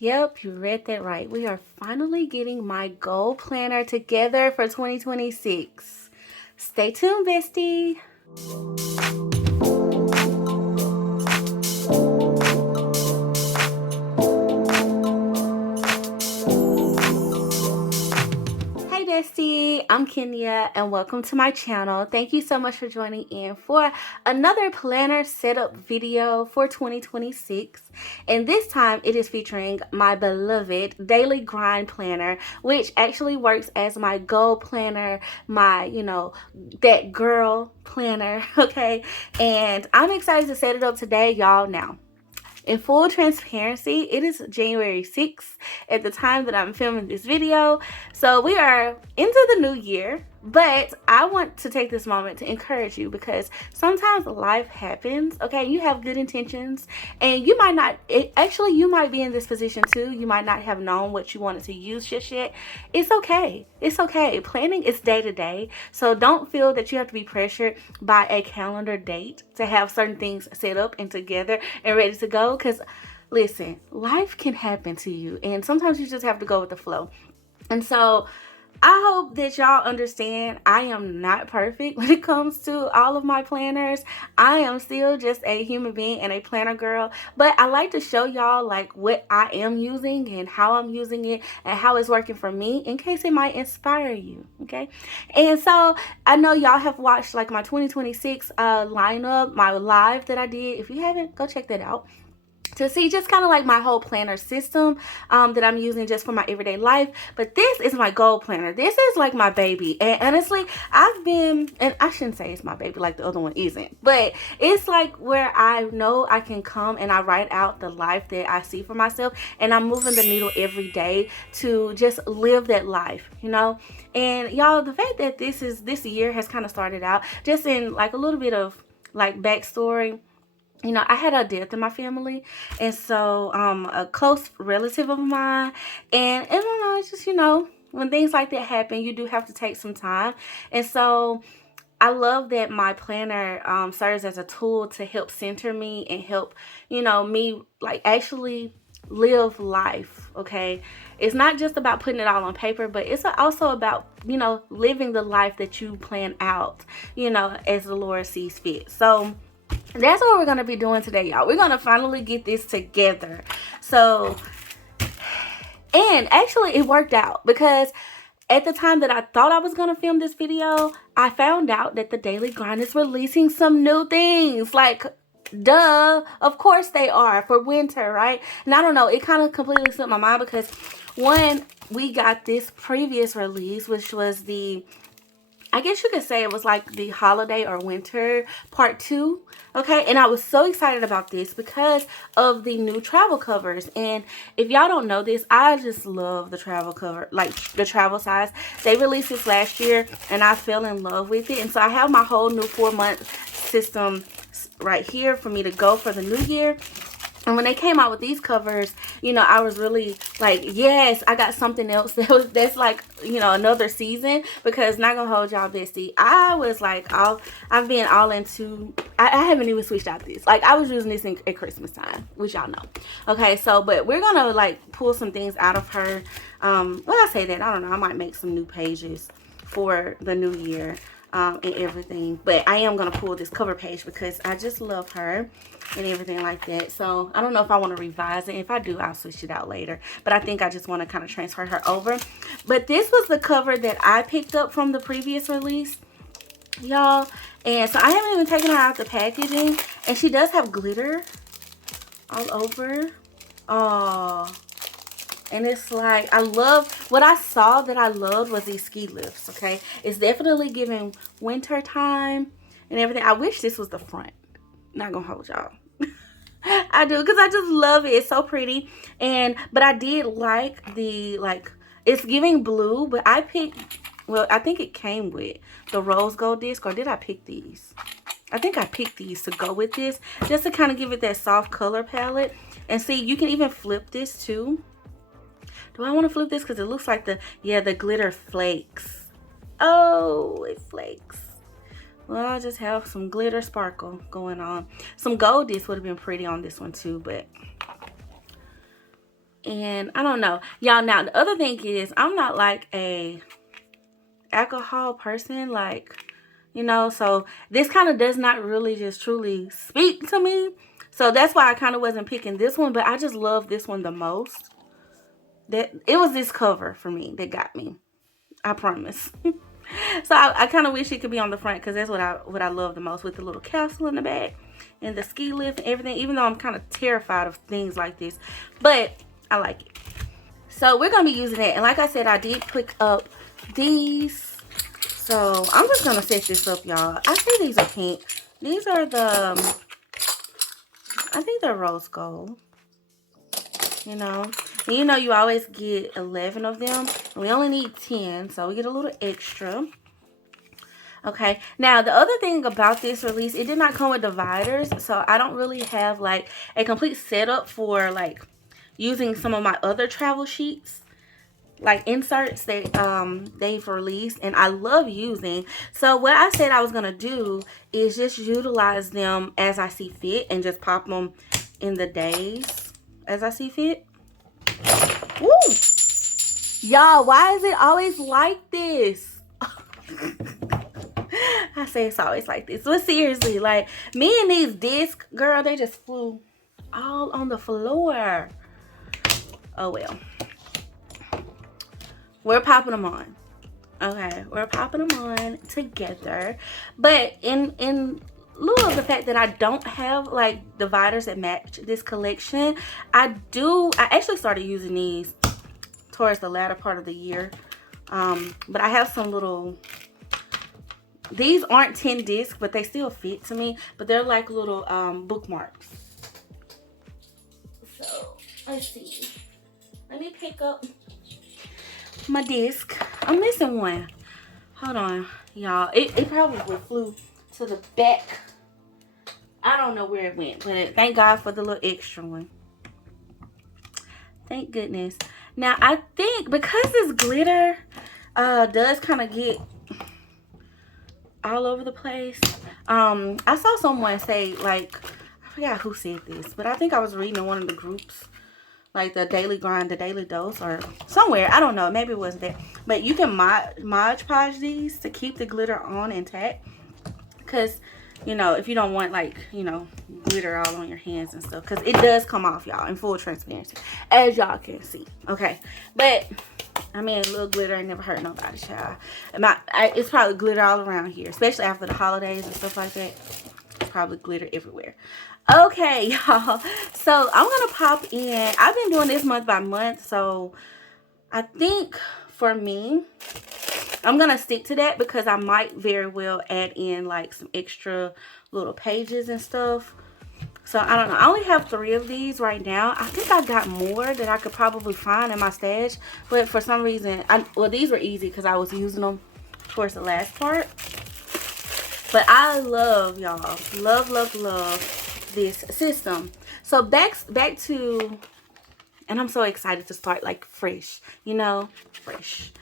Yep, you read that right. We are finally getting my goal planner together for 2026. Stay tuned, bestie. Hey bestie, I'm Kenya and welcome to my channel. Thank you so much for joining in for another planner setup video for 2026. And this time it is featuring my beloved daily grind planner, which actually works as my goal planner, my, that girl planner, okay? And I'm excited to set it up today, y'all. Now, in full transparency, it is January 6th at the time that I'm filming this video. So we are into the new year, but I want to take this moment to encourage you because sometimes life happens, okay? You have good intentions and you might not, you might be in this position too. You might not have known what you wanted to use just yet. It's okay. It's okay. Planning is day to day. So don't feel that you have to be pressured by a calendar date to have certain things set up and together and ready to go. Because listen, life can happen to you and sometimes you just have to go with the flow. And so I hope that y'all understand I am not perfect when it comes to all of my planners. I am still just a human being and a planner girl, but I like to show y'all like what I am using and how I'm using it and how it's working for me in case it might inspire you, okay? And so I know y'all have watched like my 2026 lineup, my live that I did. If you haven't, go check that out to see just kind of like my whole planner system that I'm using just for my everyday life. But this is my goal planner. This is like my baby. And honestly, and I shouldn't say it's my baby like the other one isn't, but it's like where I know I can come and I write out the life that I see for myself. And I'm moving the needle every day to just live that life, And y'all, the fact that this year has kind of started out just in like a little bit of like backstory. I had a death in my family, and so a close relative of mine, and I don't know, it's just when things like that happen, you do have to take some time, and so I love that my planner serves as a tool to help center me and help me like actually live life. Okay, it's not just about putting it all on paper, but it's also about living the life that you plan out as the Lord sees fit. So that's what we're going to be doing today, y'all. We're going to finally get this together. So, and actually it worked out because at the time that I thought I was going to film this video, I found out that the Daily Grind is releasing some new things. Like, duh, of course they are for winter, right? And I don't know, it kind of completely slipped my mind because when we got this previous release, which was I guess you could say it was like the holiday or winter part 2. Okay, and I was so excited about this because of the new travel covers. And if y'all don't know this, I just love the travel cover, like the travel size. They released this last year and I fell in love with it. And so I have my whole new 4-month system right here for me to go for the new year. And when they came out with these covers, I was really like, yes, I got something else that's like, another season. Because not gonna hold y'all, bestie, I was like, I've been all into, I haven't even switched out this. Like, I was using this at Christmas time, which y'all know. Okay, so, but we're gonna like pull some things out of her. Well, I say that, I don't know, I might make some new pages for the new year. And everything, but I am gonna pull this cover page because I just love her and everything like that. So I don't know if I want to revise it. If I do, I'll switch it out later, but I think I just want to kind of transfer her over. But this was the cover that I picked up from the previous release, y'all, and so I haven't even taken her out the packaging, and she does have glitter all over. Oh, and it's like, I love, what I saw that I loved was these ski lifts, okay? It's definitely giving winter time and everything. I wish this was the front. Not gonna hold y'all. I do, because I just love it. It's so pretty. But I did like it's giving blue, but I picked, well, I think it came with the rose gold disc, or did I pick these? I think I picked these to go with this, just to kind of give it that soft color palette. And see, you can even flip this too. Do I want to flip this? Because it looks like the glitter flakes. Oh, it flakes. Well, I just have some glitter sparkle going on. Some gold disc would have been pretty on this one too, but And I don't know, y'all. Now the other thing is, I'm not like a alcohol person, like, you know, so this kind of does not really just truly speak to me. So that's why I kind of wasn't picking this one, but I just love this one the most. That it was this cover for me that got me, I promise. So I kind of wish it could be on the front, because that's what I love the most, with the little castle in the back and the ski lift and everything, even though I'm kind of terrified of things like this, but I like it. So we're gonna be using it, and like I said, I did pick up these. So I'm just gonna set this up, y'all. I say these are pink. These are the I think they're rose gold, you know. And you know you always get 11 of them, and we only need 10, so we get a little extra. Okay, now the other thing about this release, it did not come with dividers, so I don't really have like a complete setup for like using some of my other travel sheets, like inserts that they've released, and I love using. So what I said I was gonna do is just utilize them as I see fit, and just pop them in the days as I see fit. Woo! Y'all, why is it always like this? I say it's always like this, but seriously, like, me and these discs, girl, they just flew all on the floor. Oh well, we're popping them on. Okay, we're popping them on together. But in lieu of the fact that I don't have like dividers that match this collection, I actually started using these towards the latter part of the year. But I have some little, these aren't 10 discs, but they still fit to me, but they're like little bookmarks. So let's see, let me pick up my disc. I'm missing one. Hold on, y'all. It probably flew to the back. I don't know where it went, but thank God for the little extra one. Thank goodness. Now I think because this glitter does kind of get all over the place. I saw someone say, like, I forgot who said this, but I think I was reading in one of the groups, like the Daily Grind, the Daily Dose, or somewhere. I don't know. Maybe it wasn't there. But you can Mod Podge these to keep the glitter on intact. Because, you know, if you don't want, like, you know, glitter all on your hands and stuff. Because it does come off, y'all, in full transparency, as y'all can see. Okay. But, I mean, a little glitter ain't never hurt nobody, child. It's probably glitter all around here, especially after the holidays and stuff like that. It's probably glitter everywhere. Okay, y'all. So I'm gonna pop in. I've been doing this month by month, so I think for me, I'm gonna stick to that, because I might very well add in like some extra little pages and stuff. So I don't know. I only have 3 of these right now. I think I got more that I could probably find in my stash, but for some reason, well, these were easy because I was using them towards the last part. But I love, y'all, love this system. So back to, and I'm so excited to start like fresh, you know, fresh.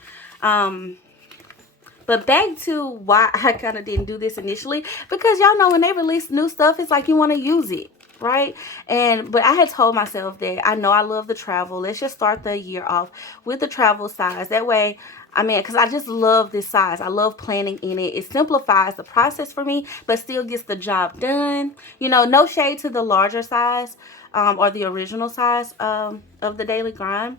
But back to why I kind of didn't do this initially, because y'all know when they release new stuff, it's like you want to use it, right? But I had told myself that I know I love the travel. Let's just start the year off with the travel size. That way, I mean, because I just love this size. I love planning in it. It simplifies the process for me, but still gets the job done. You know, no shade to the larger size or the original size of the Daily Grind,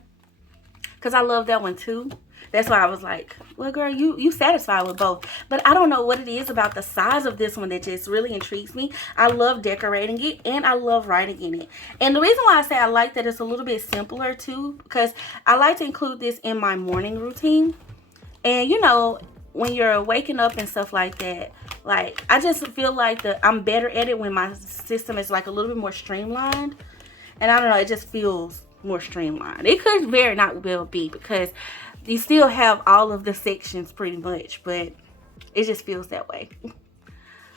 because I love that one too. That's why I was like, well, girl, you satisfied with both. But I don't know what it is about the size of this one that just really intrigues me. I love decorating it, and I love writing in it. And the reason why I say I like that it's a little bit simpler too, because I like to include this in my morning routine. And you know, when you're waking up and stuff like that, like, I just feel like I'm better at it when my system is like a little bit more streamlined. And I don't know, it just feels more streamlined. It could very not well be, because you still have all of the sections pretty much, but it just feels that way.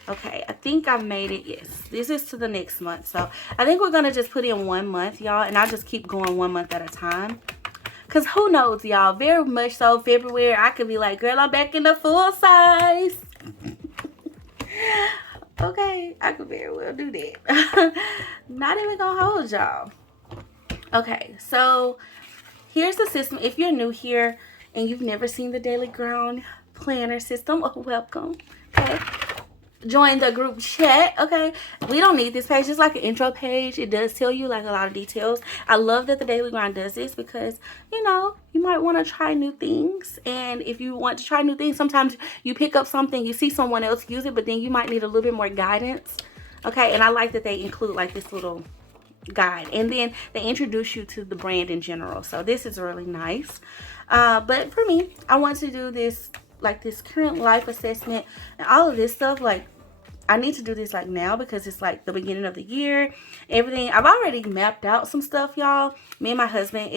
Okay, I think I've made it. Yes, this is to the next month. So I think we're gonna just put in 1 month, y'all, and I'll just keep going 1 month at a time. Because who knows, y'all, very much so February, I could be like, girl, I'm back in the full size. Okay, I could very well do that. Not even gonna hold y'all. Okay, so here's the system. If you're new here and you've never seen the Daily Grind planner system, welcome. Okay, join the group chat. Okay, we don't need this page. It's like an intro page. It does tell you like a lot of details. I love that the Daily Grind does this because, you know, you might want to try new things. And if you want to try new things, sometimes you pick up something, you see someone else use it, but then you might need a little bit more guidance. Okay, and I like that they include like this little guide, and then they introduce you to the brand in general. So this is really nice. But for me, I want to do this, like this current life assessment and all of this stuff. Like, I need to do this like now because it's like the beginning of the year. Everything, I've already mapped out some stuff, y'all. Me and my husband,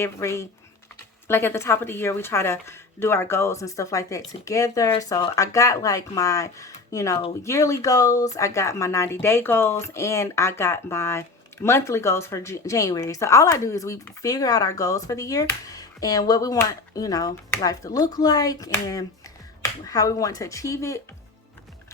like at the top of the year, we try to do our goals and stuff like that together. So I got like my, you know, yearly goals, I got my 90-day goals, and I got my monthly goals for January. So all I do is we figure out our goals for the year and what we want, you know, life to look like and how we want to achieve it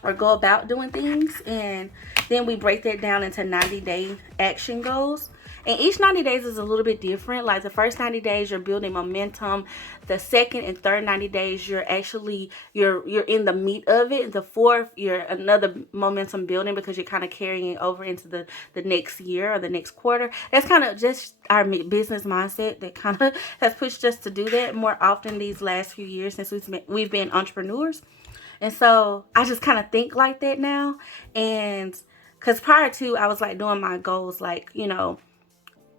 or go about doing things. And then we break that down into 90-day action goals. And each 90 days is a little bit different. Like the first 90 days, you're building momentum. The second and third 90 days, you're in the meat of it. The fourth, you're another momentum building because you're kind of carrying it over into the next year or the next quarter. That's kind of just our business mindset that kind of has pushed us to do that more often these last few years since we've been entrepreneurs. And so I just kind of think like that now. And because prior to, I was like doing my goals, like, you know,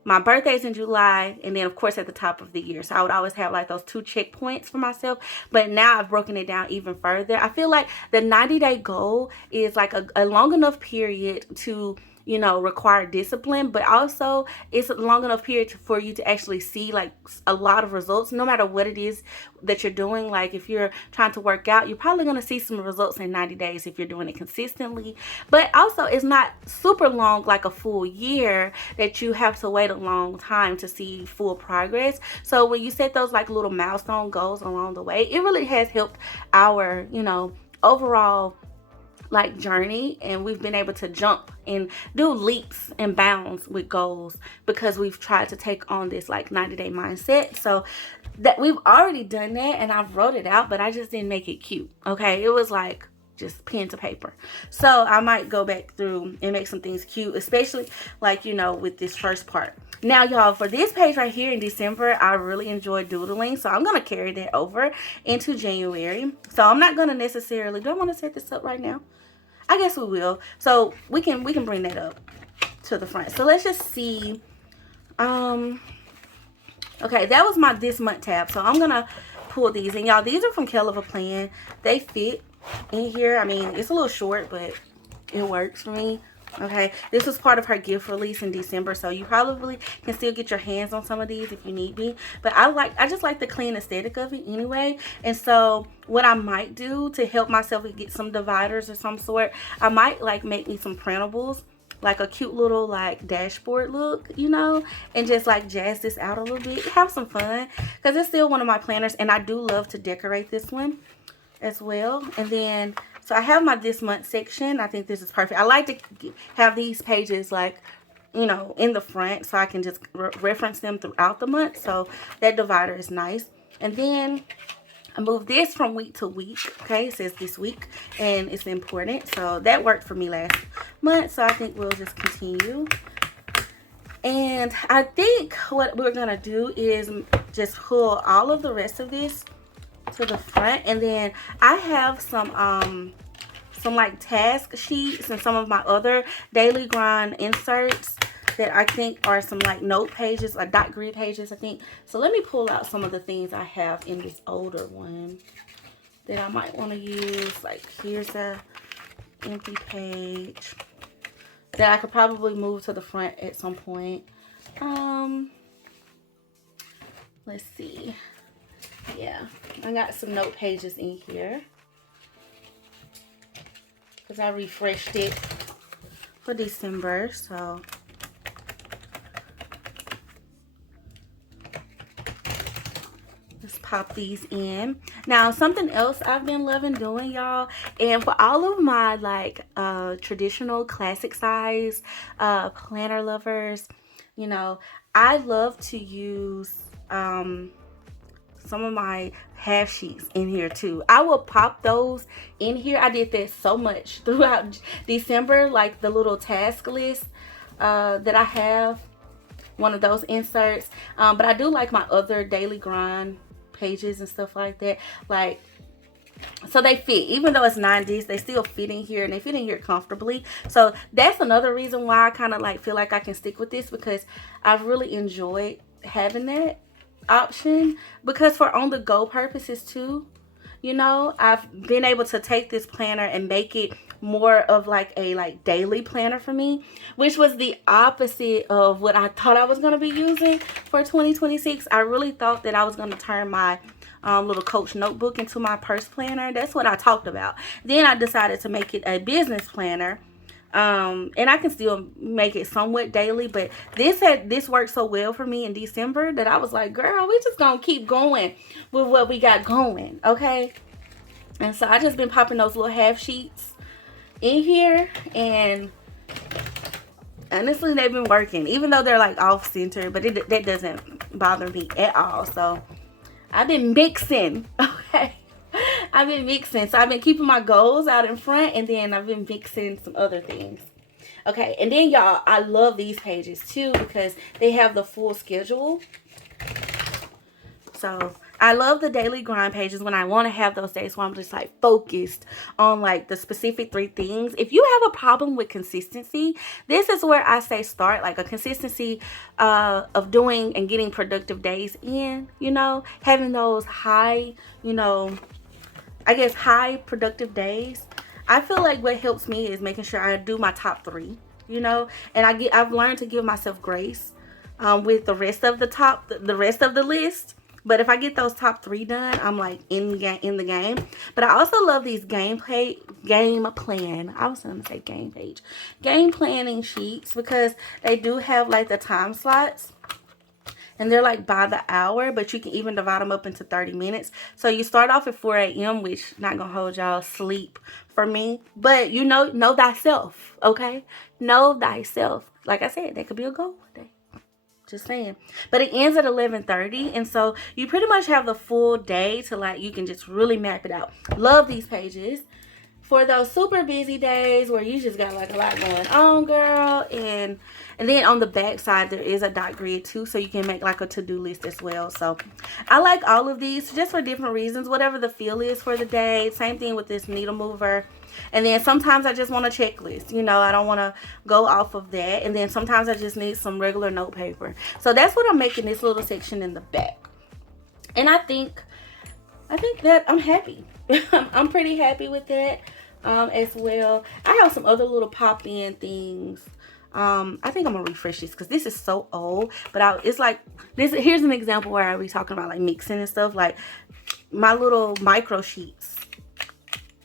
my birthday's in July, and then of course at the top of the year. So I would always have like those 2 checkpoints for myself. But now I've broken it down even further. I feel like the 90-day goal is like a long enough period to, you know, require discipline, but also it's a long enough period for you to actually see like a lot of results, no matter what it is that you're doing. Like if you're trying to work out, you're probably going to see some results in 90 days if you're doing it consistently. But also it's not super long, like a full year that you have to wait a long time to see full progress. So when you set those like little milestone goals along the way, it really has helped our, you know, overall like journey, and we've been able to jump and do leaps and bounds with goals because we've tried to take on this like 90-day mindset. So that we've already done that, and I've wrote it out, but I just didn't make it cute. Okay, it was like just pen to paper. So I might go back through and make some things cute, especially like, you know, with this first part. Now, y'all, for this page right here in December, I really enjoyed doodling. So I'm going to carry that over into January. So I'm not going to necessarily, do I want to set this up right now? I guess we will. So we can bring that up to the front. So let's just see. Okay, that was my this month tab. So I'm going to pull these. And y'all, these are from Kell of a Plan. They fit in here. I mean, it's a little short, but it works for me. Okay, this was part of her gift release in December, so you probably can still get your hands on some of these if you need be. But I just like the clean aesthetic of it anyway. And so what I might do to help myself get some dividers or some sort, I might like make me some printables, like a cute little like dashboard look, you know, and just like jazz this out a little bit, have some fun, because it's still one of my planners, and I do love to decorate this one as well. And then so I have my this month section. I think this is perfect. I like to have these pages like, you know, in the front so I can just reference them throughout the month. So that divider is nice. And then I move this from week to week. Okay, it says this week, and it's important. So that worked for me last month. So I think we'll just continue. And I think what we're going to do is just pull all of the rest of this to the front, and then I have some like task sheets and some of my other daily grind inserts that I think are some like note pages or dot grid pages, I think. So let me pull out some of the things I have in this older one that I might want to use. Like here's a empty page that I could probably move to the front at some point. Let's see. Yeah, I got some note pages in here because I refreshed it for December. So let's pop these in. Now, something else I've been loving doing, y'all, and for all of my like traditional classic size planner lovers, you know, I love to use some of my half sheets in here too. I will pop those in here. I did that so much throughout December, like the little task list that I have, one of those inserts. But I do like my other daily grind pages and stuff like that. Like, so they fit, even though it's 90s, they still fit in here, and they fit in here comfortably. So that's another reason why I kind of like feel like I can stick with this, because I've really enjoyed having that option, because for on the go purposes too, you know, I've been able to take this planner and make it more of like a daily planner for me, which was the opposite of what I thought I was going to be using for 2026. I really thought that I was going to turn my little Coach notebook into my purse planner. That's what I talked about. Then I decided to make it a business planner. And I can still make it somewhat daily, but this worked so well for me in December that I was like, girl, we just gonna keep going with what we got going, okay? And so I just been popping those little half sheets in here, and honestly, they've been working, even though they're like off center, but that doesn't bother me at all. So I've been mixing, okay? I've been mixing. So I've been keeping my goals out in front, and then I've been mixing some other things. Okay, and then y'all, I love these pages too because they have the full schedule. So I love the daily grind pages when I want to have those days where I'm just like focused on like the specific 3 things. If you have a problem with consistency, this is where I say start, like a consistency of doing and getting productive days in, you know, having those high, you know, I guess high productive days. I feel like what helps me is making sure I do my top 3, you know, and I've learned to give myself grace with the rest of the rest of the list. But if I get those top 3 done, I'm like in the game. But I also love these game planning sheets, because they do have like the time slots. And they're like by the hour, but you can even divide them up into 30 minutes. So you start off at 4 a.m., which not gonna hold y'all sleep for me. But you know thyself, okay? Know thyself. Like I said, that could be a goal one day. Just saying. But it ends at 11:30, and so you pretty much have the full day to like, you can just really map it out. Love these pages for those super busy days where you just got like a lot going on, girl. And then on the back side there is a dot grid too, so you can make like a to-do list as well. So I like all of these just for different reasons, whatever the feel is for the day. Same thing with this needle mover. And then sometimes I just want a checklist, you know, I don't want to go off of that. And then sometimes I just need some regular note paper. So that's what I'm making this little section in the back. And I think that I'm happy. I'm pretty happy with that as well. I have some other little pop-in things. I think I'm gonna refresh this because this is so old. But it's like this. Here's an example where I be talking about like mixing and stuff. Like my little micro sheets.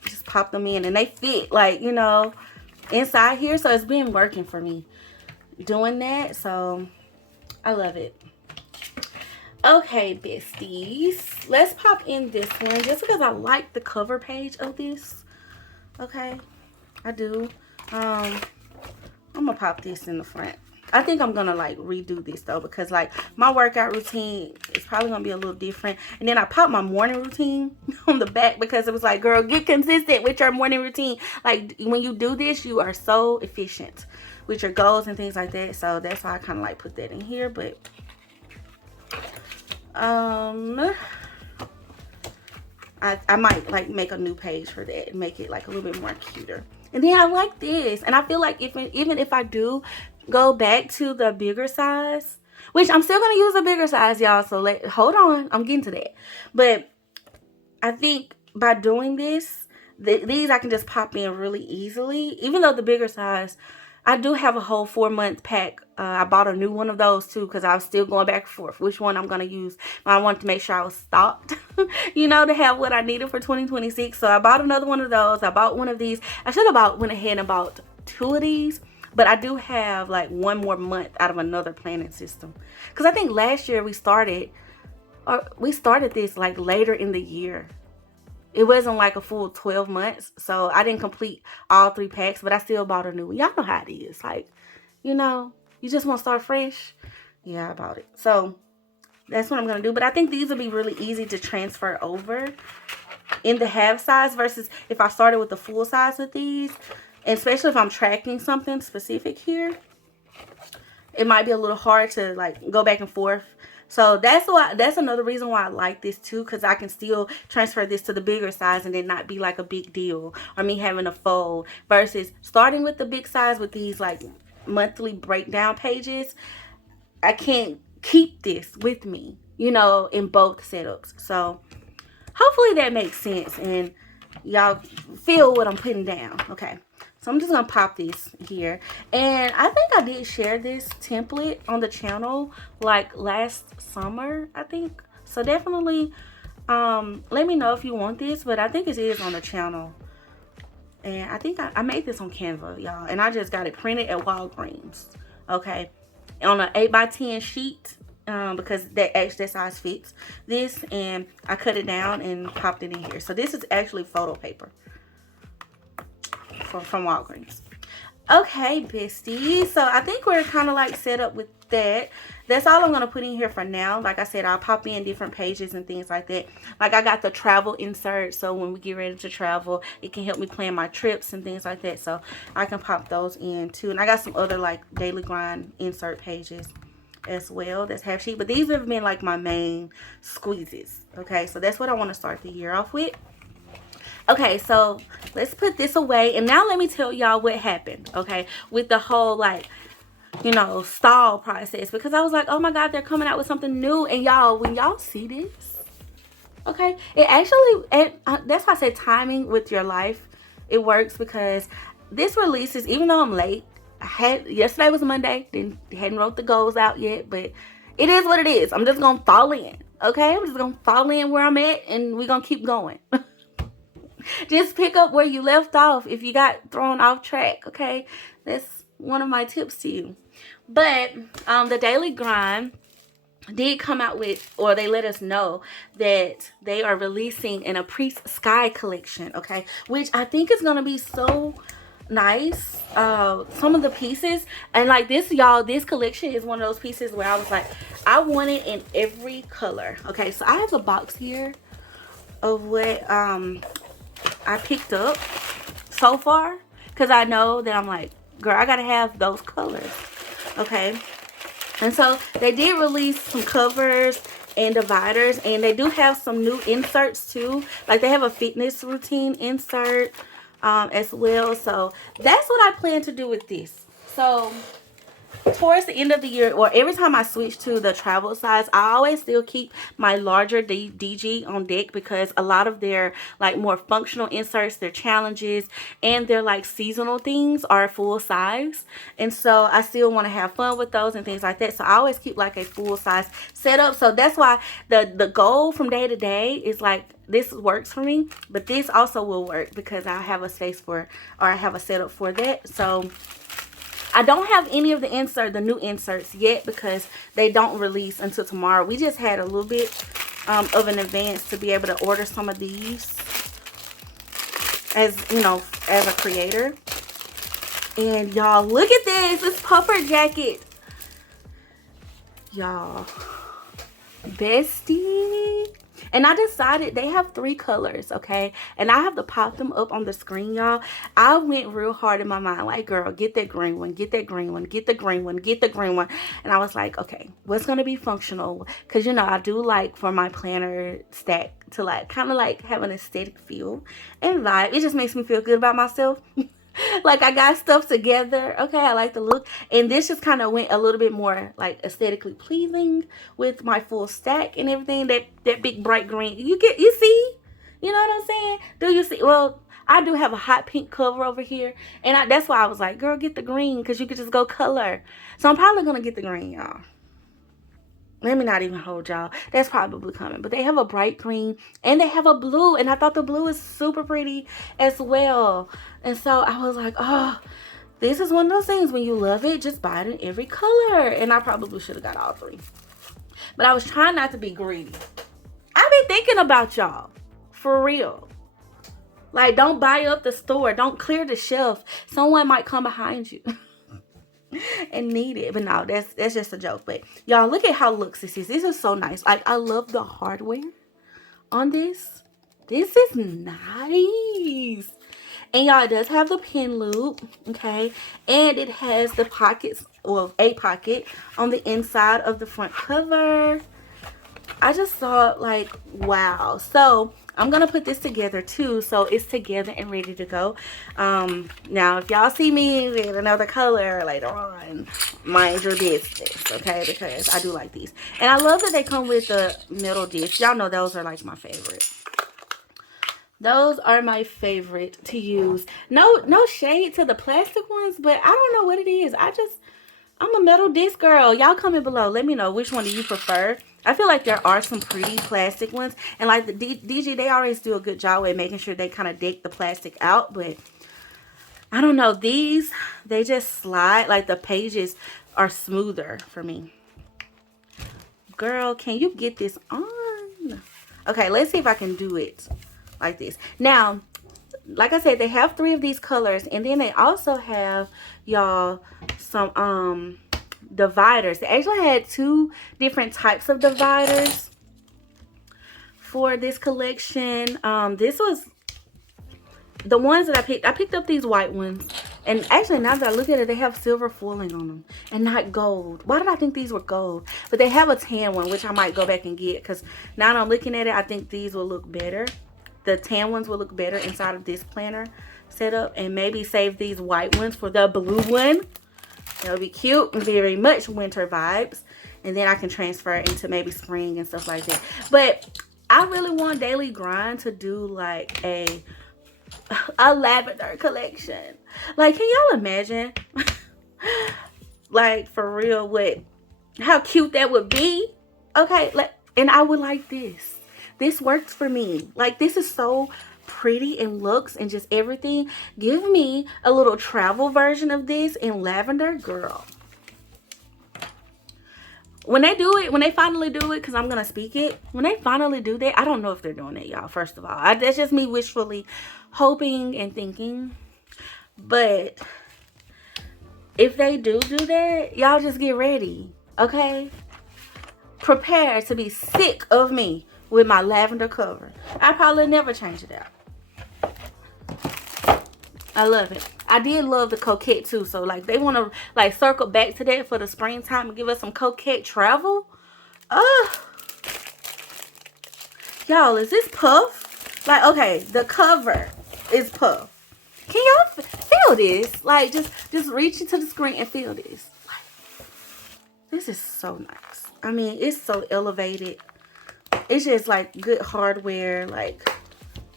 Just pop them in and they fit, like, you know, inside here. So it's been working for me doing that. So I love it. Okay, besties, let's pop in this one just because I like the cover page of this. Okay, I do. I'm gonna pop this in the front. I think I'm gonna like redo this though, because like my workout routine is probably gonna be a little different. And then I popped my morning routine on the back because it was like, girl, get consistent with your morning routine. Like when you do this, you are so efficient with your goals and things like that. So that's why I kind of like put that in here. But I might like make a new page for that and make it like a little bit more cuter. And then I like this, and I feel like even if I do go back to the bigger size, which I'm still gonna use a bigger size, y'all, so hold on, I'm getting to that. But I think by doing this, these I can just pop in really easily. Even though the bigger size, I do have a whole 4-month pack. I bought a new one of those too, because I was still going back and forth which one I'm going to use. I wanted to make sure I was stocked, you know, to have what I needed for 2026. So I bought another one of those. I bought one of these. I should have went ahead and bought 2 of these. But I do have like 1 more month out of another planning system. Because I think last year we started this like later in the year. It wasn't like a full 12 months. So I didn't complete all 3 packs, but I still bought a new one. Y'all know how it is. Like, you know, you just want to start fresh. Yeah, I bought it. So that's what I'm going to do. But I think these will be really easy to transfer over in the half size versus if I started with the full size with these. Especially if I'm tracking something specific here. It might be a little hard to like go back and forth. So that's another reason why I like this too, because I can still transfer this to the bigger size and then not be like a big deal or me having to fold versus starting with the big size with these like monthly breakdown pages. I can't keep this with me, you know, in both setups. So hopefully that makes sense and y'all feel what I'm putting down. Okay. So I'm just going to pop this here. And I think I did share this template on the channel like last summer, I think. So definitely let me know if you want this. But I think it is on the channel. And I think I made this on Canva, y'all. And I just got it printed at Walgreens. Okay. On an 8x10 sheet. Because that size fits this. And I cut it down and popped it in here. So this is actually photo paper. From Walgreens. Okay, bestie. So I think we're kind of like set up with that. That's all I'm going to put in here for now. Like I said, I'll pop in different pages and things like that. Like I got the travel insert. So when we get ready to travel, it can help me plan my trips and things like that. So I can pop those in too. And I got some other like daily grind insert pages as well. That's half sheet. But these have been like my main squeezes. Okay, so that's what I want to start the year off with. Okay, so let's put this away. And now let me tell y'all what happened, okay, with the whole, like, you know, stall process. Because I was like, oh, my God, they're coming out with something new. And, y'all, when y'all see this, okay, it actually, that's why I said timing with your life. It works because this releases, even though I'm late, yesterday was Monday. Hadn't wrote the goals out yet. But it is what it is. I'm just going to fall in, okay? I'm just going to fall in where I'm at. And we're going to keep going. Just pick up where you left off if you got thrown off track, okay? That's one of my tips to you. But the Daily Grind did come out with, or they let us know that they are releasing an Après Ski Collection, okay? Which I think is going to be so nice. Some of the pieces, and like this, y'all, this collection is one of those pieces where I was like, I want it in every color, okay? So I have a box here of what I picked up so far, because I know that I'm like, girl, I gotta have those colors, okay? And so they did release some covers and dividers, and they do have some new inserts too. Like they have a fitness routine insert as well. So that's what I plan to do with this. So towards the end of the year, or every time I switch to the travel size, I always still keep my larger DG on deck, because a lot of their like more functional inserts, their challenges, and their like seasonal things are full size. And so I still want to have fun with those and things like that. So I always keep like a full size setup. So that's why the goal from day to day is like, this works for me, but this also will work because I have a space for, or I have a setup for that. So I don't have any of the new inserts yet, because they don't release until tomorrow. We just had a little bit of an advance to be able to order some of these, as you know, as a creator. And y'all, look at this. This puffer jacket. Y'all, Bestie. And I decided they have 3 colors, okay? And I have to pop them up on the screen, y'all. I went real hard in my mind, like, girl, get that green one, get that green one, get the green one, get the green one. And I was like, okay, what's going to be functional? Because, you know, I do like for my planner stack to like kind of like have an aesthetic feel and vibe. It just makes me feel good about myself. Like I got stuff together. Okay, I like the look. And this just kind of went a little bit more like aesthetically pleasing with my full stack and everything. That big bright green. You see? You know what I'm saying? Do you see? Well, I do have a hot pink cover over here. And that's why I was like, girl, get the green, because you could just go color. So I'm probably going to get the green, y'all. Let me not even hold y'all. That's probably coming. But they have a bright green and they have a blue. And I thought the blue is super pretty as well. And so I was like, oh, this is one of those things when you love it, just buy it in every color. And I probably should have got all 3. But I was trying not to be greedy. I be thinking about y'all. For real. Like, don't buy up the store. Don't clear the shelf. Someone might come behind you. and need it. But no, that's just a joke. But y'all, look at how looks this is. This is so nice. Like, I love the hardware on this. This is nice. And y'all, it does have the pin loop, okay? And it has the pockets, well, a pocket on the inside of the front cover. I just thought, like, wow. So I'm gonna put this together too, so it's together and ready to go. Now if y'all see me with another color later on, mind your business, okay? Because I do like these, and I love that they come with the metal disc. Y'all know those are like my favorite. Those are my favorite to use. No shade to the plastic ones, but I don't know what it is. I'm a metal disc girl. Y'all comment below. Let me know which one do you prefer. I feel like there are some pretty plastic ones. And like the DG, they always do a good job with making sure they kind of take the plastic out. But I don't know. These, they just slide. Like the pages are smoother for me. Girl, can you get this on? Okay, let's see if I can do it like this. Now, like I said, they have 3 of these colors, and then they also have, y'all, some dividers. They actually had 2 different types of dividers for this collection. This was the ones that I picked up these white ones, and actually now that I look at it, they have silver foiling on them and not gold. Why did I think these were gold? But they have a tan one, which I might go back and get, because now that I'm looking at it, I think these will look better. The tan ones will look better inside of this planner setup, and maybe save these white ones for the blue one. It'll be cute and very much winter vibes, and then I can transfer it into maybe spring and stuff like that. But I really want Daily Grind to do like a lavender collection. Like, can y'all imagine? Like, for real, how cute that would be? Okay, and I would like this. This works for me. Like, this is so pretty and looks and just everything. Give me a little travel version of this in lavender, girl. When they do it, when they finally do it, because I'm going to speak it. When they finally do that, I don't know if they're doing it, y'all, first of all. That's just me wishfully hoping and thinking. But if they do that, y'all just get ready, okay? Prepare to be sick of me with my lavender cover. I probably never change it out. I love it. I did love the coquette too. So like they want to like circle back to that for the springtime and give us some coquette travel. Y'all, is this puff? Like, okay, the cover is puff. Can y'all feel this? Like, just reach into the screen and feel this. Like, this is so nice. I mean, it's so elevated. It's just like good hardware. Like,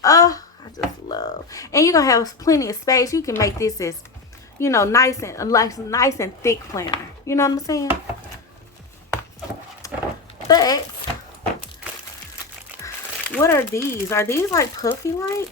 I just love. And you're gonna have plenty of space. You can make this as, you know, nice and thick planner. You know what I'm saying? But what are these? Are these like puffy light?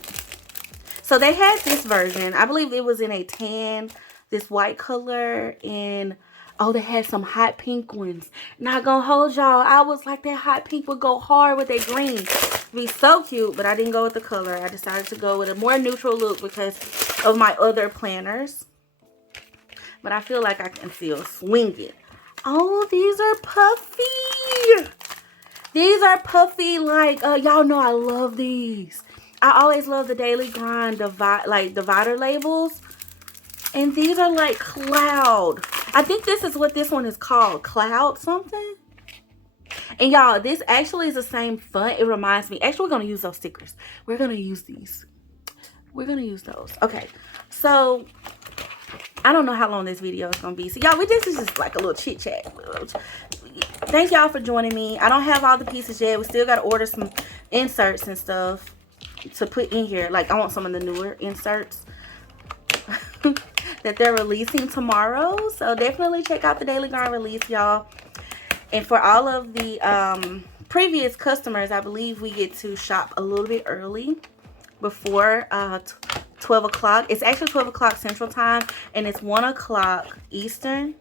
So they had this version. I believe it was in a tan, this white color, and oh, they had some hot pink ones. Not gonna hold y'all. I was like, that hot pink would go hard with that green. It'd be so cute, but I didn't go with the color. I decided to go with a more neutral look because of my other planners. But I feel like I can still swing it. Oh, these are puffy. These are puffy, like, y'all know I love these. I always love the Daily Grind divider labels. And these are like cloud. I think this is what this one is called. Cloud something. And y'all, this actually is the same font. It reminds me. Actually, we're going to use those stickers. We're going to use these. We're going to use those. Okay. So, I don't know how long this video is going to be. So, y'all, this is just like a little chit chat. Thank y'all for joining me. I don't have all the pieces yet. We still got to order some inserts and stuff to put in here. Like, I want some of the newer inserts that they're releasing tomorrow. So definitely check out the Daily Grind release, y'all. And for all of the previous customers, I believe we get to shop a little bit early before 12 o'clock. It's actually 12 o'clock Central Time, and it's 1 o'clock Eastern.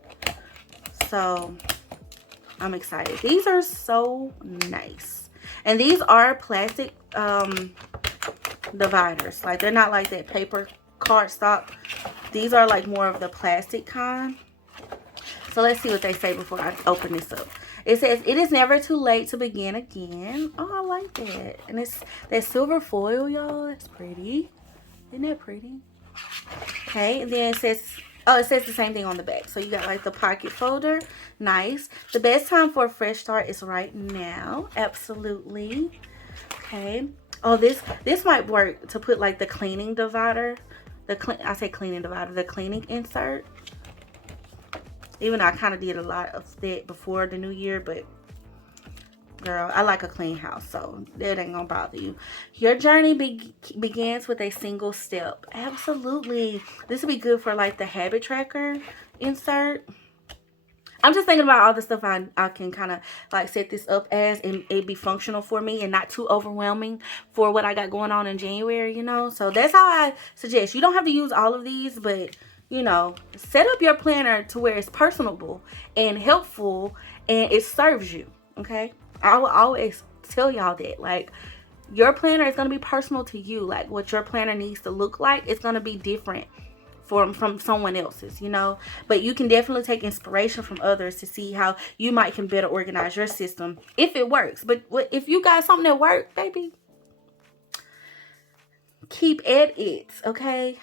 So I'm excited. These are so nice. And these are plastic dividers. Like, they're not like that paper cardstock. These are like more of the plastic kind. So let's see what they say before I open this up. It says, it is never too late to begin again. Oh, I like that. And it's that silver foil, y'all. That's pretty. Isn't that pretty? Okay, and then it says, oh, it says the same thing on the back. So you got like the pocket folder. Nice. The best time for a fresh start is right now. Absolutely. Okay. Oh, this might work to put like the cleaning divider. I say cleaning divider, the cleaning insert. Even though I kind of did a lot of that before the new year, but girl, I like a clean house, so that ain't gonna bother you. Your journey begins with a single step. Absolutely. This would be good for like the habit tracker insert. I'm just thinking about all the stuff I can kind of like set this up as, and it be functional for me and not too overwhelming for what I got going on in January, you know. So that's how I suggest. You don't have to use all of these, but you know, set up your planner to where it's personable and helpful and it serves you. Okay, I will always tell y'all that, like, your planner is going to be personal to you. Like, what your planner needs to look like, it's going to be different from someone else's, you know. But you can definitely take inspiration from others to see how you can better organize your system if it works. But if you got something that works, baby, keep at it, okay?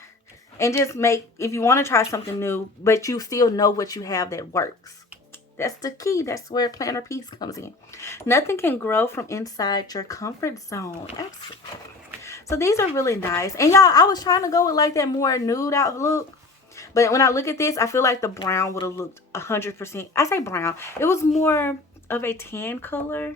And just if you want to try something new, but you still know what you have that works. That's the key. That's where planner piece comes in. Nothing can grow from inside your comfort zone. Absolutely. So these are really nice. And y'all, I was trying to go with like that more nude out look. But when I look at this, I feel like the brown would have looked 100%. I say brown. It was more of a tan color.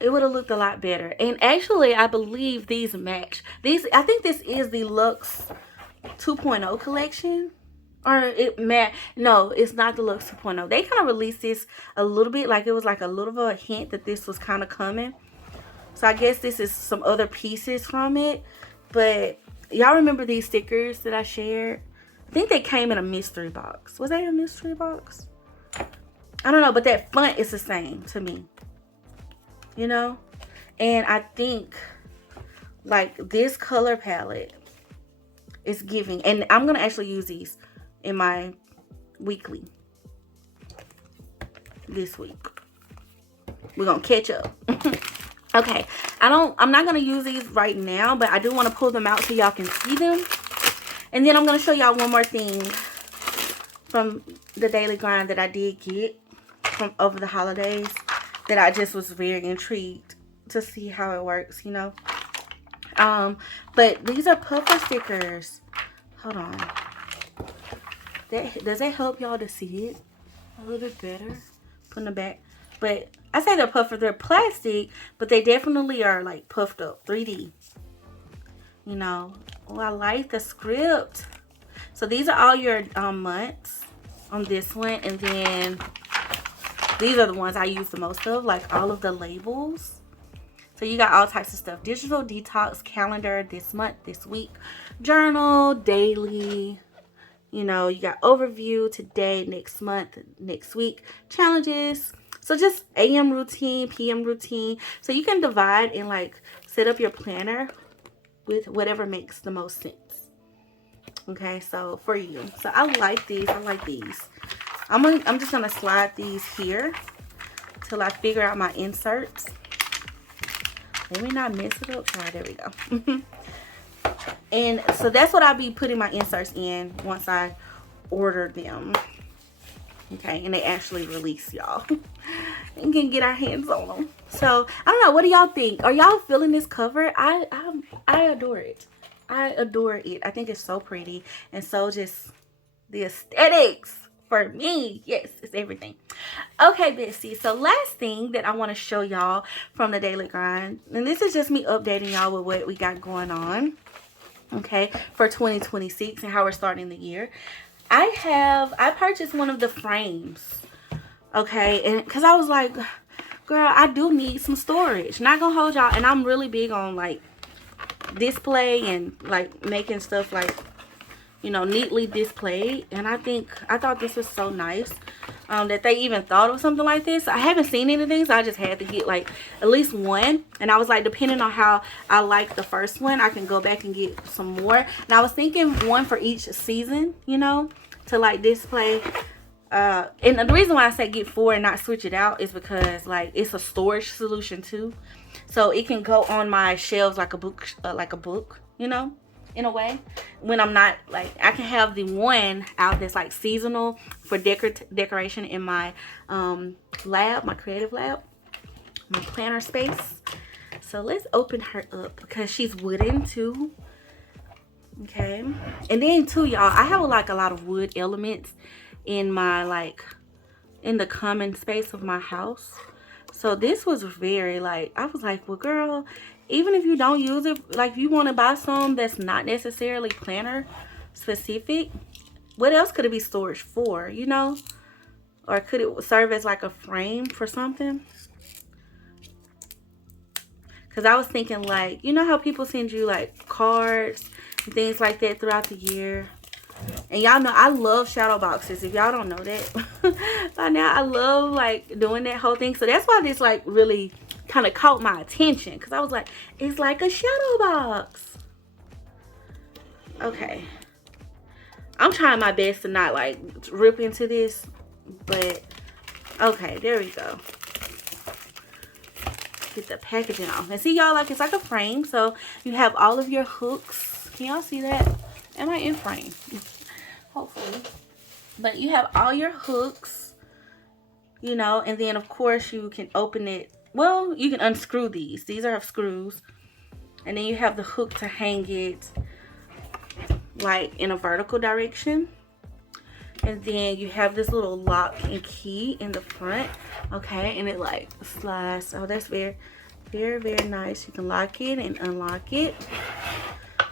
It would have looked a lot better. And actually, I believe these match. I think this is the Luxe 2.0 collection. Or no, it's not the Luxe 2.0. They kind of released this a little bit. Like it was like a little bit of a hint that this was kind of coming. So I guess this is some other pieces from it. But y'all remember these stickers that I shared? I think they came in a mystery box. Was that a mystery box? I don't know, but that font is the same to me. You know? And I think like this color palette is giving. And I'm going to actually use these in my weekly this week. We're going to catch up. Okay, I'm not going to use these right now, but I do want to pull them out so y'all can see them. And then I'm going to show y'all one more thing from the daily grind that I did get from over the holidays that I just was very intrigued to see how it works, you know. But these are puffer stickers. Hold on. Does that help y'all to see it a little bit better? Putting them back. But I say they're puffer. They're plastic, but they definitely are like puffed up. 3D. You know. Oh, I like the script. So these are all your months on this one. And then these are the ones I use the most of. Like all of the labels. So you got all types of stuff. Digital detox, calendar, this month, this week. Journal, daily. You know, you got overview, today, next month, next week. Challenges. So just AM routine, PM routine. So you can divide and like set up your planner with whatever makes the most sense. Okay, so for you. So I like these. I like these. I'm just gonna slide these here till I figure out my inserts. Let me not mess it up. All right, there we go. And so that's what I'll be putting my inserts in once I order them. Okay, and they actually release, y'all. And can get our hands on them. So I don't know, what do y'all think? Are y'all feeling this cover? I adore it. I adore it. I think it's so pretty, and so just the aesthetics for me, yes, it's everything. Okay, Bestie, so last thing that I want to show y'all from the daily grind, and this is just me updating y'all with what we got going on, okay, for 2026 and how we're starting the year. I purchased one of the frames, okay, and because I was like, girl, I do need some storage. Not gonna hold y'all, and I'm really big on like display and like making stuff like, you know, neatly displayed. And I thought this was so nice that they even thought of something like this. I haven't seen anything, so I just had to get like at least one. And I was like, depending on how I like the first one, I can go back and get some more. And I was thinking one for each season, you know, to like display. And the reason why I say get 4 and not switch it out is because like it's a storage solution too, so it can go on my shelves like a book, you know, in a way. When I'm not like, I can have the one out that's like seasonal for decoration in my lab, my creative lab, my planner space. So let's open her up because she's wooden too. Okay, and then too, y'all, I have like a lot of wood elements in my like in the common space of my house. So this was very like, I was like, well girl, even if you don't use it, like if you want to buy some that's not necessarily planner specific, what else could it be storage for, you know? Or could it serve as like a frame for something? Because I was thinking like, you know how people send you like cards and things like that throughout the year? And y'all know I love shadow boxes. If y'all don't know that by now, I love like doing that whole thing. So that's why this like really kind of caught my attention, because I was like, it's like a shadow box. Okay, I'm trying my best to not like rip into this, but okay, there we go. Get the packaging off. And see, y'all, like it's like a frame. So you have all of your hooks. Can y'all see that? Am I in frame? Hopefully. But you have all your hooks, you know, and then of course you can open it. Well, you can unscrew these. These are screws. And then you have the hook to hang it like in a vertical direction. And then you have this little lock and key in the front. Okay, and it like slides. Oh, that's very, very, very nice. You can lock it and unlock it.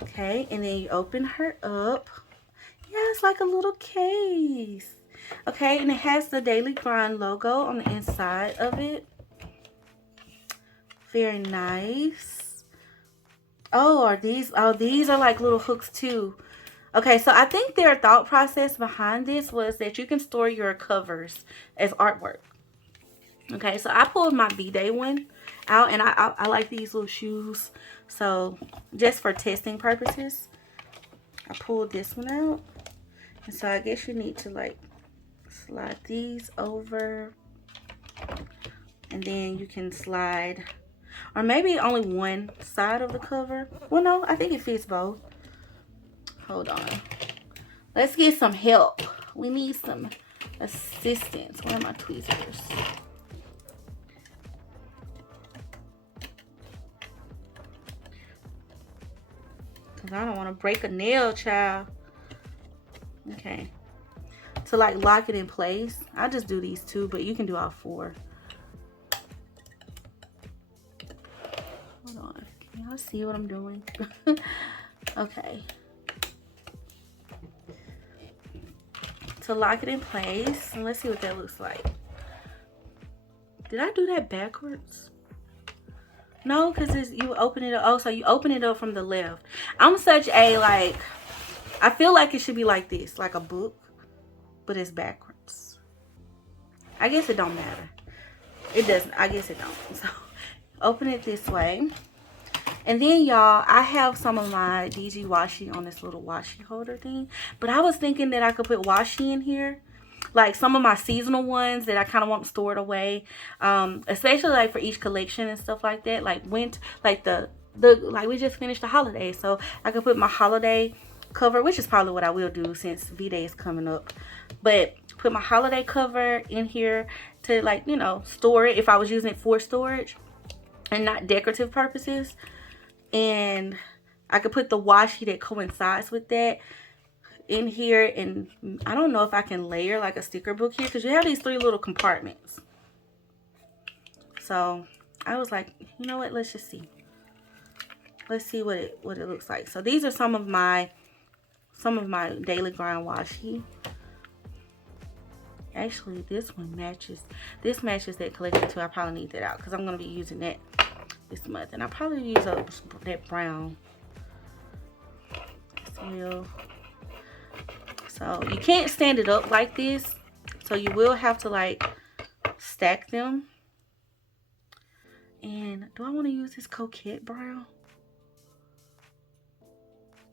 Okay, and then you open her up. Yeah, it's like a little case. Okay, and it has the Daily Grind logo on the inside of it. Very nice. Oh, these are like little hooks too. Okay, so I think their thought process behind this was that you can store your covers as artwork. Okay, so I pulled my B-Day one out, and I like these little shoes. So just for testing purposes, I pulled this one out. And so I guess you need to like slide these over, and then you can slide, or maybe only one side of the cover. Well, no, I think it fits both. Hold on. Let's get some help. We need some assistance. Where are my tweezers? Because I don't want to break a nail, child. Okay. To like lock it in place, I just do these two, but you can do all 4. Hold on. Can y'all see what I'm doing? Okay. To lock it in place, and let's see what that looks like. Did I do that backwards? No, because you open it up. Oh, so you open it up from the left. I'm such a like, I feel like it should be like this, like a book, but it's backwards. I guess it don't matter. It doesn't. I guess it don't. So open it this way. And then, y'all, I have some of my DG washi on this little washi holder thing. But I was thinking that I could put washi in here. Like some of my seasonal ones that I kind of want stored away. Especially like for each collection and stuff like that. Like like like we just finished the holiday. So I could put my holiday cover, which is probably what I will do since V-Day is coming up. But put my holiday cover in here to like, you know, store it if I was using it for storage and not decorative purposes. And I could put the washi that coincides with that in here. And I don't know if I can layer like a sticker book here, because you have these 3 little compartments. So I was like, you know what, let's just see. Let's see what it looks like. So these are some of my Daily Grind washi. Actually, this one matches. This matches that collection too. I probably need that out because I'm gonna be using that this month, and I probably use that brown as well. So you can't stand it up like this, so you will have to like stack them. And do I want to use this coquette brown?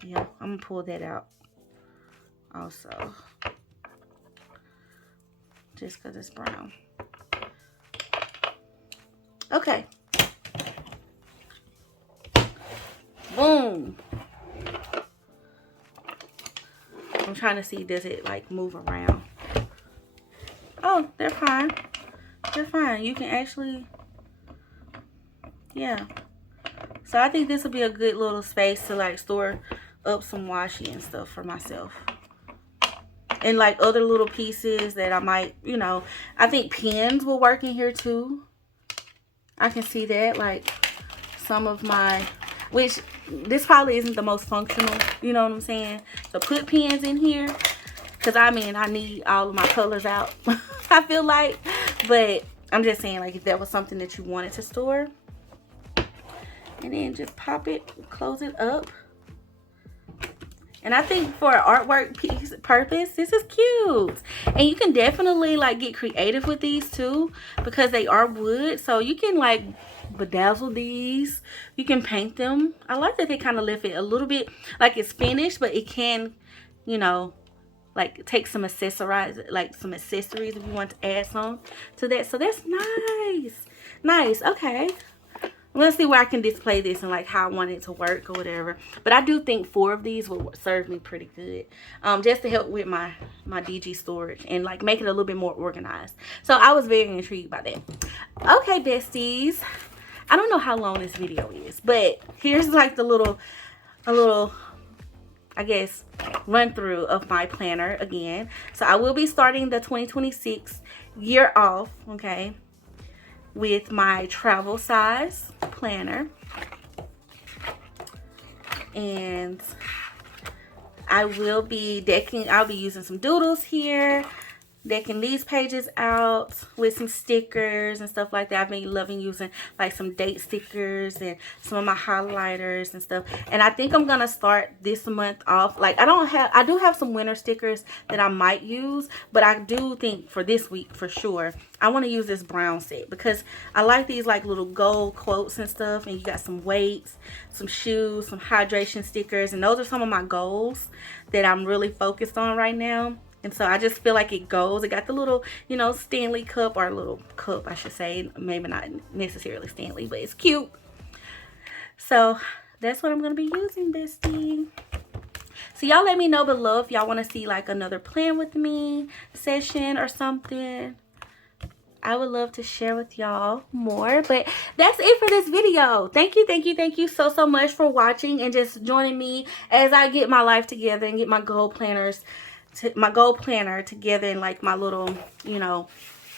Yeah, I'm gonna pull that out also. just because it's brown. Okay. Boom. I'm trying to see, does it like move around? Oh, they're fine. They're fine. You can actually, yeah. So I think this will be a good little space to like store up some washi and stuff for myself. And like other little pieces that I might, you know, I think pens will work in here too. I can see that, like some of my, which this probably isn't the most functional, you know what I'm saying? So put pens in here, because I mean, I need all of my colors out, I feel like. But I'm just saying, like, if that was something that you wanted to store, and then just pop it, close it up. And I think for an artwork piece purpose, this is cute. And you can definitely like get creative with these too, because they are wood. So you can like bedazzle these. You can paint them. I like that they kind of left it a little bit like it's finished, but it can, you know, like take some accessorize, like some accessories if you want to add some to that. So that's nice. Nice. Okay. Let's see where I can display this and like how I want it to work or whatever. But I do think 4 of these will serve me pretty good. Just to help with my DG storage and like make it a little bit more organized. So I was very intrigued by that. Okay, besties. I don't know how long this video is, but here's like a little, I guess, run through of my planner again. So I will be starting the 2026 year off, okay, with my travel size planner. And I will be decking, I'll be using some doodles here, decking these pages out with some stickers and stuff like that. I've been loving using like some date stickers and some of my highlighters and stuff. And I think I'm gonna start this month off, like I do have some winter stickers that I might use, but I do think for this week for sure I want to use this brown set, because I like these like little gold quotes and stuff, and you got some weights, some shoes, some hydration stickers, and those are some of my goals that I'm really focused on right now. And so I just feel like it goes. It got the little, you know, Stanley cup, or little cup, I should say. Maybe not necessarily Stanley, but it's cute. So that's what I'm going to be using, bestie. So y'all let me know below if y'all want to see like another plan with me session or something. I would love to share with y'all more, but that's it for this video. Thank you so much for watching and just joining me as I get my life together and get my goal planner together, and like my little, you know,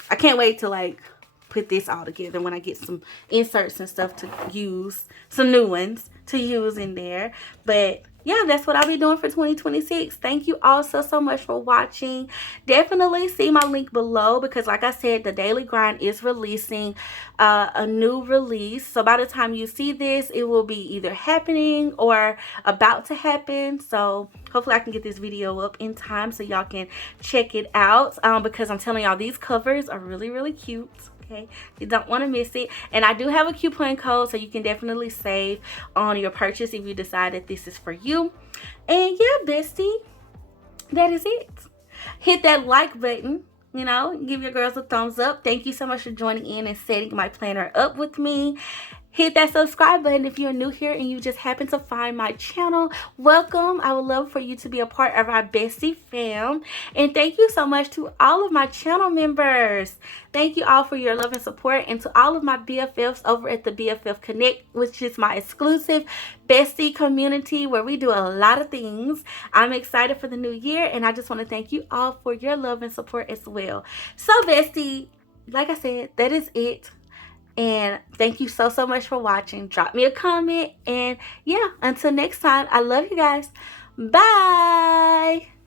I can't wait to like put this all together when I get some inserts and stuff to use, some new ones to use in there. But yeah, that's what I'll be doing for 2026. Thank you all so much for watching. Definitely see my link below, because like I said, the Daily Grind is releasing a new release. So by the time you see this, it will be either happening or about to happen. So hopefully I can get this video up in time so y'all can check it out, because I'm telling y'all, these covers are really cute. Okay, you don't want to miss it. And I do have a coupon code, so you can definitely save on your purchase if you decide that this is for you. And yeah, bestie, that is it. Hit that like button, you know, give your girls a thumbs up. Thank you so much for joining in and setting my planner up with me. Hit that subscribe button if you're new here and you just happen to find my channel. Welcome. I would love for you to be a part of our Bestie fam. And thank you so much to all of my channel members. Thank you all for your love and support, and to all of my BFFs over at the BFF Connect, which is my exclusive Bestie community where we do a lot of things. I'm excited for the new year, and I just want to thank you all for your love and support as well. So bestie, like I said, that is it. And thank you so much for watching. Drop me a comment. And yeah, until next time, I love you guys. Bye.